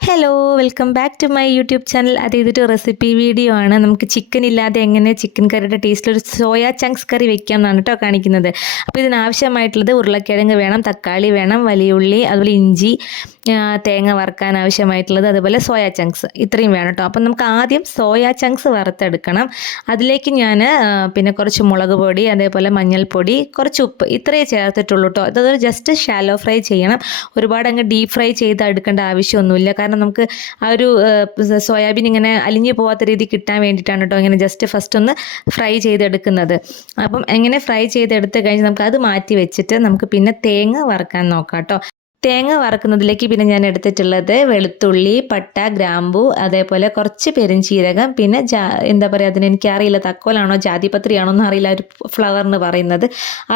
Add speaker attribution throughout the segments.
Speaker 1: Hello welcome back to my YouTube channel അത് ഇതൊരു recipe video ആണ്. നമുക്ക് ചിക്കൻ ഇല്ലാതെ എങ്ങനെ ചിക്കൻ കറിയുടെ ടേസ്റ്റിൽ ഒരു സോയ ചങ്ക്സ് കറി വെക്കാം എന്നാണ് കേട്ടോ കാണിക്കുന്നത്. അപ്പോൾ ഇതിനാവശ്യമായിട്ടുള്ളത് ഉരുളക്കിഴങ്ങ് വേണം തക്കാളി വേണം വലിയ ഉള്ളി അതുപോലെ ഇഞ്ചി തേങ്ങ വറുക്കാൻ ആവശ്യമായിട്ടുള്ളത് അതുപോലെ സോയ ചങ്ക്സ് ഇത്രയും വേണം കേട്ടോ. അപ്പം നമുക്ക് ആദ്യം സോയ ചങ്ക്സ് വറുത്തെടുക്കണം. അതിലേക്ക് ഞാൻ പിന്നെ കുറച്ച് മുളക് പൊടി അതേപോലെ മഞ്ഞൾപ്പൊടി കുറച്ച് ഉപ്പ് ഇത്രയേ ചേർത്തിട്ടുള്ളൂ കേട്ടോ. അതൊരു ജസ്റ്റ് ഷാലോ ഫ്രൈ ചെയ്യണം. ഒരുപാട് അങ്ങ് ഡീപ്പ് ഫ്രൈ ചെയ്ത് എടുക്കേണ്ട ആവശ്യമൊന്നുമില്ല. നമുക്ക് ആ ഒരു സോയാബീൻ ഇങ്ങനെ അലിഞ്ഞു പോവാത്ത രീതി കിട്ടാൻ വേണ്ടിയിട്ടാണ് കേട്ടോ ഇങ്ങനെ ജസ്റ്റ് ഫസ്റ്റ് ഒന്ന് ഫ്രൈ ചെയ്തെടുക്കുന്നത്. അപ്പം എങ്ങനെ ഫ്രൈ ചെയ്തെടുത്ത് കഴിഞ്ഞ് നമുക്ക് അത് മാറ്റി വെച്ചിട്ട് നമുക്ക് പിന്നെ തേങ്ങ വറുക്കാൻ നോക്കാം കേട്ടോ തേങ്ങ വറക്കുന്നതിലേക്ക് പിന്നെ ഞാൻ എടുത്തിട്ടുള്ളത് വെളുത്തുള്ളി പട്ട ഗ്രാമ്പു അതേപോലെ കുറച്ച് പെരുംജീരകം പിന്നെ ജാ എന്താ പറയുക അതിന് എനിക്കറിയില്ല തക്കോലാണോ ജാതിപത്രിയാണോ എന്ന് അറിയില്ല ഒരു ഫ്ലവറിന് പറയുന്നത്.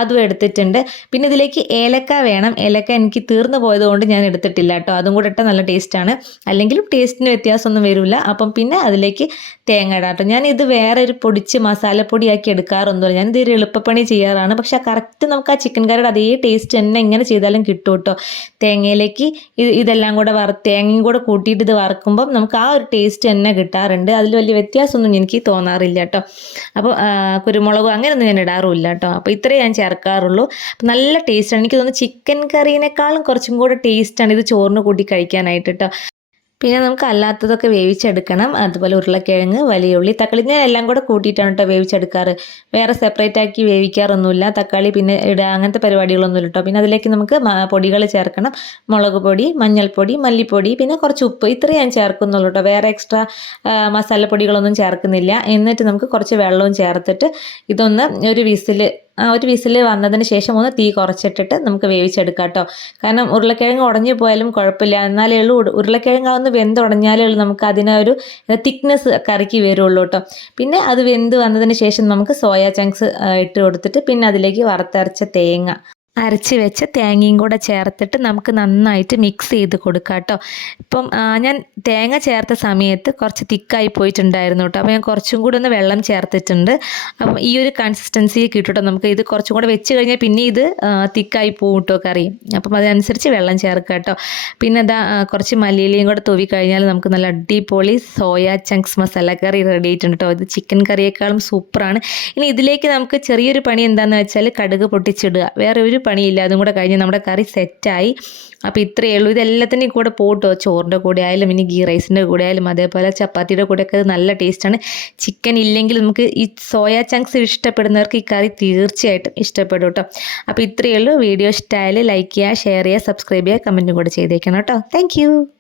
Speaker 1: അതും എടുത്തിട്ടുണ്ട്. പിന്നെ ഇതിലേക്ക് ഏലക്ക വേണം. ഏലക്ക എനിക്ക് തീർന്നു പോയതുകൊണ്ട് ഞാൻ എടുത്തിട്ടില്ല കേട്ടോ. അതും കൂടെ ഇട്ടാൽ നല്ല ടേസ്റ്റാണ് അല്ലെങ്കിലും ടേസ്റ്റിന് വ്യത്യാസമൊന്നും വരില്ല അപ്പം പിന്നെ അതിലേക്ക് തേങ്ങ ഇടാം കേട്ടോ. ഞാൻ ഇത് വേറെ ഒരു പൊടിച്ച് മസാലപ്പൊടിയാക്കി എടുക്കാറൊന്നുമില്ല. ഞാനിത് ഒരു എളുപ്പപ്പണി ചെയ്യാറാണ്. പക്ഷേ കറക്റ്റ് നമുക്ക് ആ ചിക്കൻ കറിയുടെ അതേ ടേസ്റ്റ് തന്നെ എങ്ങനെ ചെയ്താലും കിട്ടും കേട്ടോ. തേങ്ങയിലേക്ക് ഇതെല്ലാം കൂടെ വറ തേങ്ങയും കൂടെ കൂട്ടിയിട്ട് ഇത് വറക്കുമ്പം നമുക്ക് ആ ഒരു ടേസ്റ്റ് തന്നെ കിട്ടാറുണ്ട്. അതിൽ വലിയ വ്യത്യാസമൊന്നും എനിക്ക് തോന്നാറില്ല കേട്ടോ അപ്പോൾ കുരുമുളകും അങ്ങനെയൊന്നും ഞാൻ ഇടാറുമില്ല കേട്ടോ അപ്പോൾ ഇത്രയേ ഞാൻ ചേർക്കാറുള്ളൂ. നല്ല ടേസ്റ്റാണ് എനിക്ക് തോന്നുന്നു ചിക്കൻ കറീനേക്കാളും കുറച്ചും കൂടെ ടേസ്റ്റാണ് ഇത് ചോറിന് കൂട്ടി കഴിക്കാനായിട്ട് കേട്ടോ പിന്നെ നമുക്ക് അല്ലാത്തതൊക്കെ വേവിച്ചെടുക്കണം. അതുപോലെ ഉരുളക്കിഴങ്ങ് വലിയ ഉള്ളി തക്കാളി ഞാൻ എല്ലാം കൂടെ കൂട്ടിയിട്ടാണ് കേട്ടോ വേവിച്ചെടുക്കാറ്. വേറെ സെപ്പറേറ്റ് ആക്കി വേവിക്കാറൊന്നുമില്ല. തക്കാളി പിന്നെ ഇടുക അങ്ങനത്തെ പരിപാടികളൊന്നുമില്ല കേട്ടോ. പിന്നെ അതിലേക്ക് നമുക്ക് പൊടികൾ ചേർക്കണം. മുളക് പൊടി മഞ്ഞൾപ്പൊടി മല്ലിപ്പൊടി പിന്നെ കുറച്ച് ഉപ്പ്. ഇത്രയും ഞാൻ ചേർക്കുന്നുള്ളൂ കേട്ടോ. വേറെ എക്സ്ട്രാ മസാലപ്പൊടികളൊന്നും ചേർക്കുന്നില്ല. എന്നിട്ട് നമുക്ക് കുറച്ച് വെള്ളവും ചേർത്തിട്ട് ഇതൊന്ന് ഒരു വിസിൽ ഒരു വിസിൽ വന്നതിന് ശേഷം ഒന്ന് തീ കുറച്ചിട്ടിട്ട് നമുക്ക് വേവിച്ചെടുക്കാം കേട്ടോ. കാരണം ഉരുളക്കിഴങ്ങ് ഉടഞ്ഞു പോയാലും കുഴപ്പമില്ല. എന്നാലേ ഉള്ളൂ. ഉരു- ഉരുളക്കിഴങ്ങ് ഒന്ന് വെന്തുടഞ്ഞാലേ ഉള്ളൂ. നമുക്ക് അതിനൊരു തിക്നെസ് കറിക്ക് വരുള്ളൂ കേട്ടോ. പിന്നെ അത് വെന്ത് വന്നതിന് ശേഷം നമുക്ക് സോയാ ചങ്ക്സ് ഇട്ട് കൊടുത്തിട്ട് പിന്നെ അതിലേക്ക് വറുത്തരച്ച തേങ്ങ. അരച്ച് വെച്ച തേങ്ങയും കൂടെ ചേർത്തിട്ട് നമുക്ക് നന്നായിട്ട് മിക്സ് ചെയ്ത് കൊടുക്കാം കേട്ടോ. ഇപ്പം ഞാൻ തേങ്ങ ചേർത്ത സമയത്ത് കുറച്ച് തിക്കായി പോയിട്ടുണ്ടായിരുന്നു കേട്ടോ. അപ്പോൾ ഞാൻ കുറച്ചും കൂടി ഒന്ന് വെള്ളം ചേർത്തിട്ടുണ്ട്. അപ്പം ഈ ഒരു കൺസിസ്റ്റൻസി കിട്ടും നമുക്ക് ഇത് കുറച്ചും കൂടെ വെച്ച് കഴിഞ്ഞാൽ പിന്നെ ഇത് തിക്കായി പോകും കേട്ടോ കറി. അപ്പം അതനുസരിച്ച് വെള്ളം ചേർക്കുക കേട്ടോ. പിന്നെ അതാ കുറച്ച് മല്ലിയിലയും കൂടെ തൂവി കഴിഞ്ഞാൽ നമുക്ക് നല്ല അടിപൊളി soya chunks masala curry ready ആയിട്ടുണ്ട് കേട്ടോ ഇത് ചിക്കൻ കറിയേക്കാളും സൂപ്പറാണ് ഇനി ഇതിലേക്ക് നമുക്ക് ചെറിയൊരു പണി എന്താണെന്ന് വെച്ചാൽ കടുക് പൊട്ടിച്ചിടുക. വേറെ ഒരു പണിയില്ല അതും കൂടെ കഴിഞ്ഞ് നമ്മുടെ കറി സെറ്റായി. അപ്പോൾ ഇത്രയേ ഉള്ളൂ. ഇതെല്ലാത്തിന്റെയും കൂടെ പോട്ടോ. ചോറിന്റെ കൂടെ ആയാലും ഇനി ഗീ റൈസിന്റെ കൂടെ ആയാലും അതേപോലെ ചപ്പാത്തിയുടെ കൂടെയൊക്കെ ഇത് നല്ല ടേസ്റ്റാണ് ചിക്കൻ ഇല്ലെങ്കിൽ നമുക്ക് ഈ സോയ ചങ്ക്സ് ഇഷ്ടപ്പെടുന്നവർക്ക് ഈ കറി തീർച്ചയായിട്ടും ഇഷ്ടപ്പെടും കേട്ടോ അപ്പോൾ ഇത്രയേ ഉള്ളൂ. വീഡിയോ ഇഷ്ടമായാൽ ലൈക്ക് ചെയ്യുക ഷെയർ ചെയ്യുക സബ്സ്ക്രൈബ് ചെയ്യുക കമന്റും കൂടെ ചെയ്തേക്കണം കേട്ടോ താങ്ക്